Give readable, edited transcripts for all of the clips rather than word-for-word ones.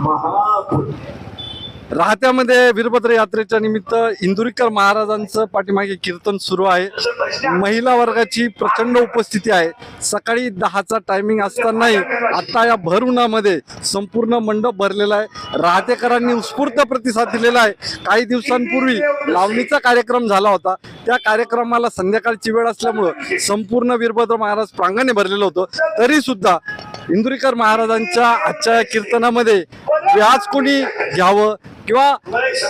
महापुण्य. राहत्यामध्ये वीरभद्र यात्रेच्या निमित्त इंदुरीकर महाराजांचं पाठीमागे कीर्तन सुरू आहे. महिला वर्गाची प्रचंड उपस्थिती आहे. सकाळी 10चा टायमिंग असतानाही आता या भर उन्हामध्ये संपूर्ण मंडप भरलेला आहे. राहतेकरांनी उत्स्फूर्त प्रतिसाद दिलेला आहे. काही दिवसांपूर्वी लावणीचा कार्यक्रम झाला होता. त्या कार्यक्रमाला संध्याकाळची वेळ असल्यामुळं संपूर्ण वीरभद्र महाराज प्रांगणे भरलेलं होतं. तरी सुद्धा इंदुरीकर महाराजांच्या आजच्या कीर्तनामध्ये व्याज कोणी घ्यावं किंवा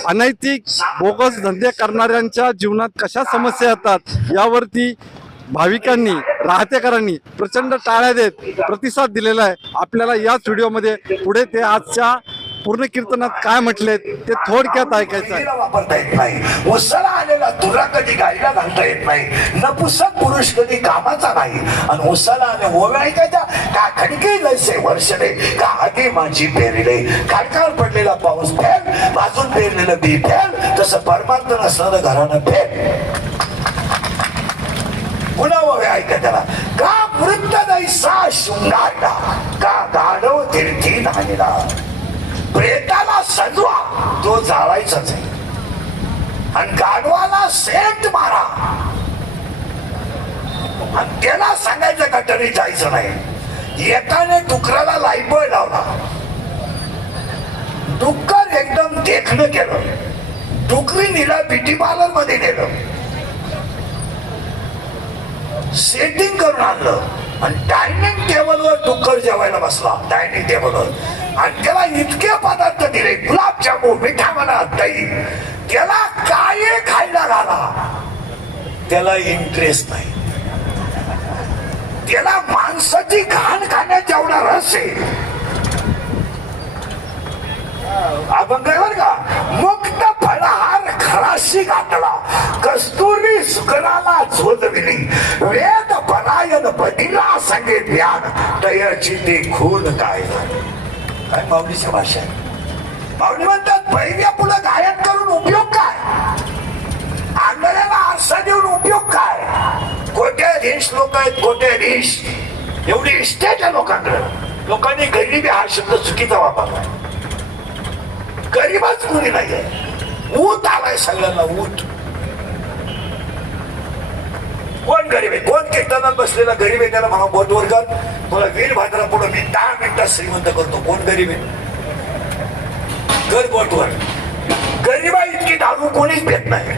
अनैतिक बोगस धंदे करणाऱ्यांच्या जीवनात कशा समस्या येतात यावरती भाविकांनी राहतेकरांनी प्रचंड टाळ्या देत प्रतिसाद दिलेला आहे. आपल्याला याच व्हिडिओमध्ये पुढे ते आजच्या पूर्ण कीर्तनात काय म्हटले ते थोडक्यात ऐकायचं आहे. वापरता येत नाही. उसाला आलेला तुरा कधी गायला घालता येत नाही. नपुसक पुरुष कधी कामाचा नाही. आणि उसाला आले ओव्या ऐकायच्या का खडके लयसे वर्षले का आगे माझी पेरले काडकावर पडलेला पाऊस फेल भाजून पेरलेलं बी फेल तसं परमार्थ नसणारं घरानं फेल. पुन्हा ओव्या ऐका त्याला का वृत्त दैसा शृंगारला का गाढव तीर्थी नाहीला प्रेताला सजवा तो जाळायचाच आहे आणि गाढवाला सेंट मारा आणि त्याला सांगायचं का तरी जायचं नाही. एकाने डुकराला लाईबॉय लावला. डुक्कर एकदम देखणं केलं. डुकरी नीला ब्युटी पार्लर मध्ये नेलं. सेटिंग करून आणलं आणि डायनिंग टेबलवर डुक्कर जेवायला बसला. डायनिंग टेबलवर आणि त्याला इतके पदार्थ दिले गुलाबजामुन मिठा म्हणा दही त्याला काय खायला घाला त्याला इंटरेस्ट नाही. त्याला माणसाची घाण खाण्यात जेवढा रस आहे आपण काय बर का मुक्त फळाहार खराशी घातला कस्तुरी सुकराला झोदविली वेद परायण बदिला संगे ज्ञान तयाची ते खून काय काय माऊलीची भाषा आहे. माऊली म्हणतात पहिल्या पुढे गायन करून उपयोग काय. आंधळ्याला आरसा देऊन उपयोग काय. कोट्या रीश लोक आहेत. कोट्या रीश एवढी इस्टेट आहे लोकांकडे. लोकांनी गरिबी हा शब्द चुकीचा वापरला. गरीबच कोणी नाहीये. ऊट आलाय सगळ्यांना ऊट. कोण गरीब आहे कोण कीर्तनात बसलेला गरीब आहे त्याला म्हणा बोटवर कर तुला वीरभद्रा पुढे मी 10 मिनिटात श्रीमंत करतो. कोण गरीब आहे कर बोटवर. गरीबा इतकी दारू कोणीच भेट नाही.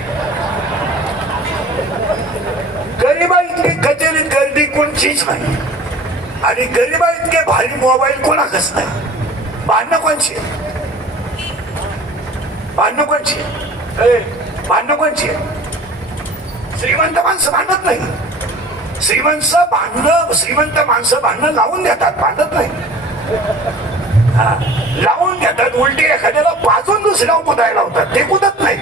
गरीबा इतकी कचेरीत गर्दी कोणचीच नाही. आणि गरीबा इतके भारी मोबाईल कोणाकच नाही. भांडणं कोणची भांडणं कोणची भांडणं कोणची. श्रीमंत माणसं भांडत नाही. श्रीमंत माणसं भांडणं लावून देतात भांडत नाही. लावून देतात उलटी एखाद्याला पाजून दुसऱ्या कुदायला लावतात ते कुदत नाही.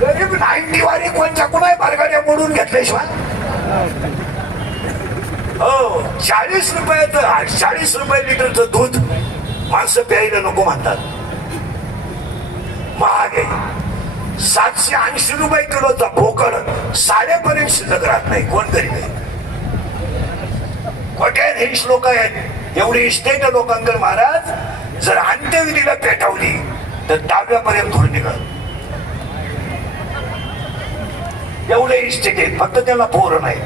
गरीब 90 वारी कोणच्या कुणाही बारगाड्या मोडून घेतल्याशिवाय हो 40 रुपयाचं 40 रुपये लिटरचं दूध माणसं प्यायला नको म्हणतात. महाग आहे. 780 रुपये किलोचा भोकड साडेपर्यंत शिल्लक राहत नाही. कोण गरीब आहे. खोट्या हिंस लोक आहेत. एवढी इस्टेट लोकांकडे महाराज जर अंत्यविधीला पेटवली तर डाव्यापर्यंत धुळ निघत. एवढे इस्टेट आहेत फक्त त्याला पोर नाही.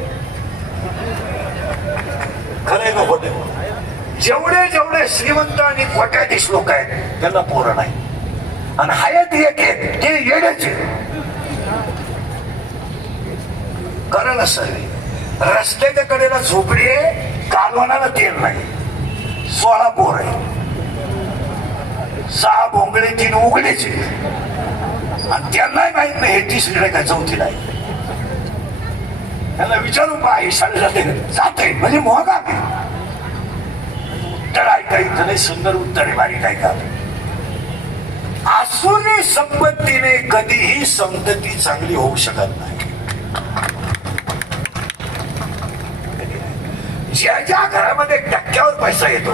खरंय का खोटे. जेवढे श्रीमंत आणि खोट्याधीश लोक आहेत त्यांना पोर नाही. आणि हयात एक आहेत ते येण्याचे कारण सर्व रस्त्याच्या कडेला झोपडी आहे कालवणाला तेल नाही. 16 पोर आहे. 6 भोंगळे 3 उघड्याचे आणि त्यांनाही माहित नाही हे 30 काय 4थीला आहे. त्यांना विचारून पहा ही शाळेत जाते म्हणजे मोहगा उत्तर ऐकायचं नाही. सुंदर उत्तर आहे बारीक ऐका. आसुरी संपत्तीने कधीही संतती चांगली होऊ शकत नाही. ज्या ज्या घरामध्ये टक्क्यावर पैसा येतो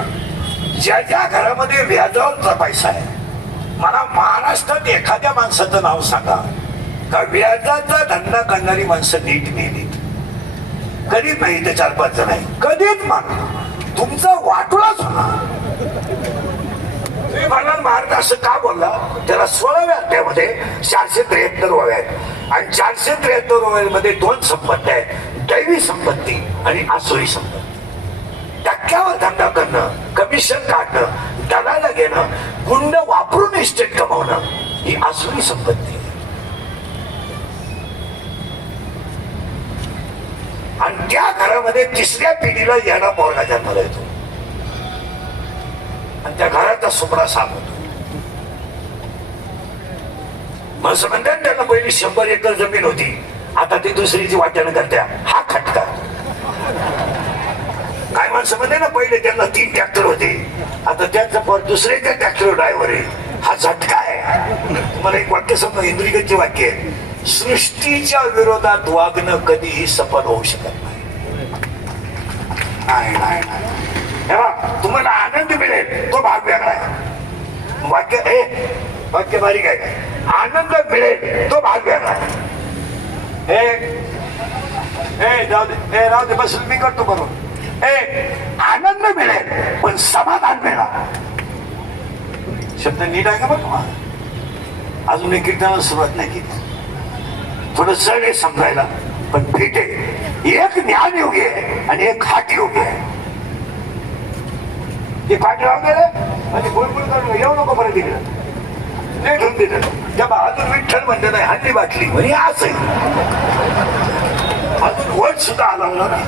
ज्या ज्या घरामध्ये व्याजावरचा पैसा आहे मला महाराष्ट्रात एखाद्या माणसाचं नाव सांगा का व्याजाचा धंदा करणारी माणसं नीट नेलीत. कधीच नाही. ते 4-5 जण आहे कधीच मान तुमचा वाटोळाच होणार. भगवान महाराज असं का बोलला? त्याला 16व्या अध्यायामध्ये 473 ओव्या आहेत आणि 473 ओव्यांमध्ये 2 संपत्ती आहेत, दैवी संपत्ती आणि आसुरी संपत्ती. टक्क्यावर धंदा करणं, कमिशन काढणं, दलाला घेणं, गुंड वापरून इस्टेट कमावणं ही आसुरी संपत्ती. आणि त्या घरामध्ये 3ऱ्या पिढीला येणा पोरगा जन्माला येतो आणि त्या घराचा सुपडा साफ होतो. मग म्हणतात त्यांना पहिली 100 एकर जमीन होती, आता ती दुसरीची वाटणं करत्या. हा खटका. काय माणसं म्हणते ना, पहिले त्यांना 3 ट्रॅक्टर होते, आता त्यांचा दुसऱ्याच्या ट्रॅक्टर ड्रायव्हर आहे. हा झटका आहे. तुम्हाला एक वाक्य समजा, इंद्रियचे वाक्य आहे, सृष्टीच्या विरोधात वागणं कधीही सफल होऊ शकत नाही. तुम्हाला आनंद मिळेल तो भाग वेगळा आहे. वाक्य बारीक आहे. आनंद मिळेल तो भाग वेगळा आहे. राहू दे बस, मी करतो बरोबर. आनंद मिळेल पण समाधान मिळणार. शब्द नीट आहे का बघ तुम्हाला? अजून एक कीर्तनाला सुरुवात नाही केली. थोडं सण आहे समजायला, पण फिट आहे. एक ज्ञान योगी आहे आणि एक हाट योगी आहे. ते पाठ राहून गेलं आणि बोलबोल करून येऊ नको परत दिलं, नाही ठेवून दिलं. तेव्हा अजून विठ्ठल म्हणते नाही, हल्ली बाटली म्हणजे असं अजून वट सुद्धा आला नाही.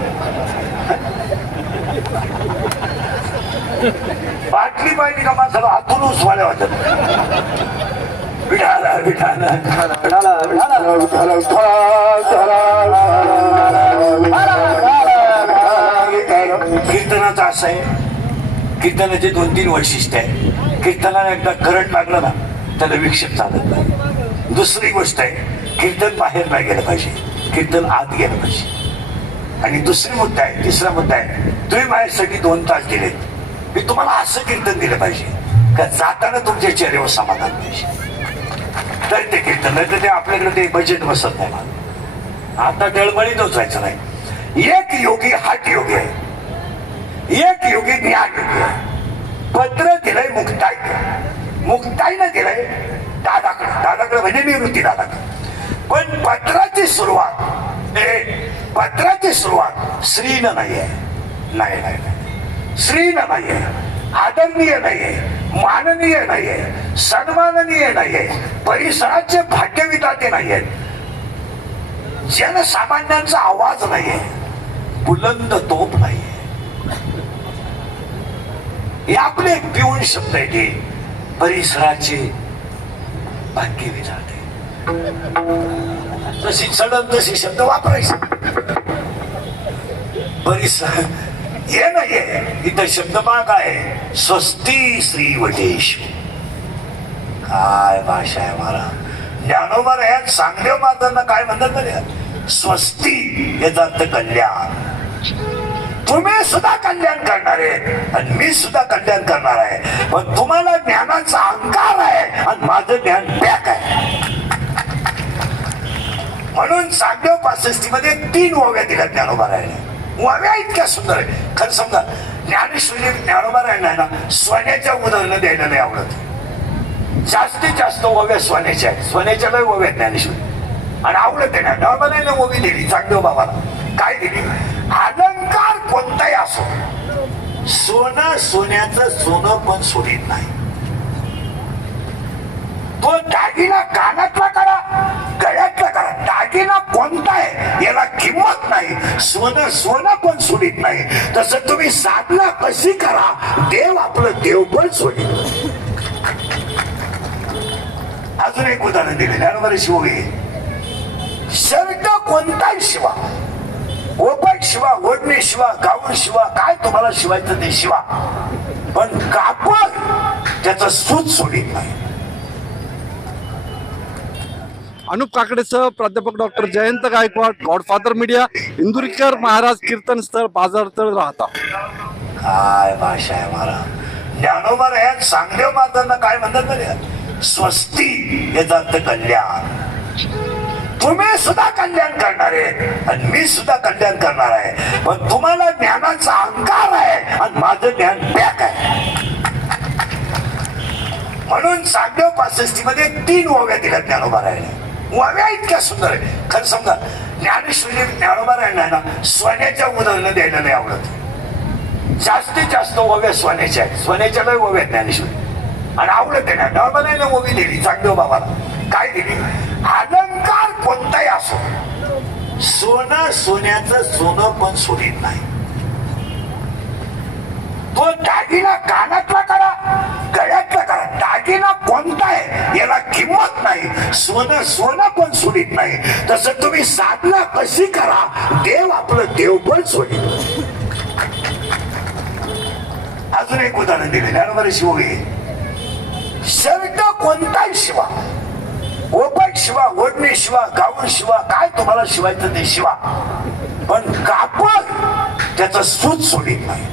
बाटली पाहिजे का माणसाला हातून उसवाल्या वाटत. कीर्तनाचं असं आहे, कीर्तनाचे 2-3 वैशिष्ट्य आहे. कीर्तनाला एकदा करंट लागलं ना, त्याला विक्षेप चालत नाही. दुसरी गोष्ट आहे, कीर्तन बाहेर नाही गेलं पाहिजे, कीर्तन आत गेलं पाहिजे. आणि दुसरी मुद्दा आहे, तिसरा मुद्दा आहे, तुम्ही माझ्यासाठी 2 तास दिलेत, मी तुम्हाला असं कीर्तन दिलं पाहिजे का जाताना तुमच्या चेहऱ्यावर समाधान पाहिजे, तर ते कीर्तन. नाही तर ते आपल्याकडे ते बजेट बसत नाही. आता डळमळीतच जायचं नाही. एक योगी हाट योगी आहे, एक योगी ज्ञान योगी आहे. पत्र दिलंय मुक्ताई, मुक्ताईनं दिलंय दादाकडे म्हणजे निवृत्ती दादाकडे. पण पत्राची सुरुवात श्रीनं नाही आहे. नाही, श्रीनं नाही आहे, आदरणीय नाहीये, माननीय नाहीये, सन्माननीय नाहीये, परिसराचे भाग्यविधाते नाहीये, जनसामान्यांचा आवाज नाहीये, बुलंद तोप नाहीये. हे आपले एक पिऊन शब्द आहे की परिसराचे भाग्यविधाते. तशी चढण तशी शब्द वापरायचे. परिसर हे नाहीये. इथं शब्दमाग आहे, स्वस्ती श्री वटेश. काय भाषा आहे मला. ज्ञानोबा यात सांगदेव मातांना काय म्हणतात ना, स्वस्ती याचा अर्थ कल्याण. तुम्ही सुद्धा कल्याण करणार आहे आणि मी सुद्धा कल्याण करणार आहे, पण तुम्हाला ज्ञानाचा अहंकार आहे आणि माझं ज्ञान पॅक आहे. म्हणून सांगदेव 65 मध्ये 3 ओव्या दिल्या ज्ञानोबा राहिले. ओव्या इतक्या सुंदर आहे. खरं समजा ज्ञानेश्वरी ज्ञानोबा राहिला ना, सोन्याच्या उदाहरणं द्यायला नाही आवडत. जास्तीत जास्त ओव्या सोन्याच्या आहेत. सोन्याच्या नाही ओव्या ज्ञानेश्वरी आणि आवडत नाही. नॉर्मल ओवी दिली चांगदेव बाबाला. काय दिली? अलंकार कोणताही असो, सोनं सोन्याचं सोनं पण सोडीत नाही. तो दागिना कानातला करा, गळ्यातला करा, दागिना कोणता आहे याला किंमत नाही. सोनं सोनं पण सोडित नाही. तसं तुम्ही साधना कशी करा, देव आपलं देव पण सोडित. अजून एक उदाहरण दिले ज्ञानोबा शिवगे. शर्ट कोणताही शिवा, ओपट शिवा, ओढणी शिवा, गाऊन शिवा, काय तुम्हाला शिवायचं ते शिवा, पण कापड त्याचं सूत सोडित नाही. अनुप काकडेसह प्राध्यापक doctor Jayant Gaikwad, Godfather Media, Indurikar Maharaj कीर्तन स्थळ, बाजारतळ, राहता. काय भाषा आहे मला. ज्ञानोबा यात सांगदेव मातांना काय म्हणतात ना, स्वस्ती याचा अर्थ कल्याण. तुम्ही सुद्धा कल्याण करणार आहे आणि मी सुद्धा कल्याण करणार आहे, पण तुम्हाला ज्ञानाचा अहंकार आहे आणि माझं ज्ञान पॅक आहे. चांगल्या 65 मध्ये 3 ओव्या दिल्या ज्ञानोबा राहिले. ओव्या इतक्या सुंदर आहे. खरं समजा ज्ञानेश्वरी ज्ञानोबा राहिला ना सोन्याच्या उदाहरण द्यायला नाही आवडत. जास्तीत जास्त ओव्या सोन्याच्या आहेत. सोन्याच्या लय ओव्या आहेत ज्ञानेश्वरी आणि आवडत आहे ना. नॉर्मल ओवी दिली चांगल्या बाबाला. काय दिली? अलंकार कोणताही असो, सोनं सोन्याचं सोनं पण सोडित नाही. तो दागिना कानातला करा, गळ्यातला करा, दागिना कोणता आहे याला किंमत नाही. सोनं सोनं पण सोडित नाही. तसं तुम्ही साधना कशी करा, देव आपलं देव पण सोडित. अजून एक उदाहरण दिले ज्ञानोबा शिवोगे. शर्ट कोणताही शिवा, ओपट शिवा, ओढणी शिवा, गाऊन शिवा, काय तुम्हाला शिवायचं ते शिवा, पण कापड त्याचं सूत सोडित नाही.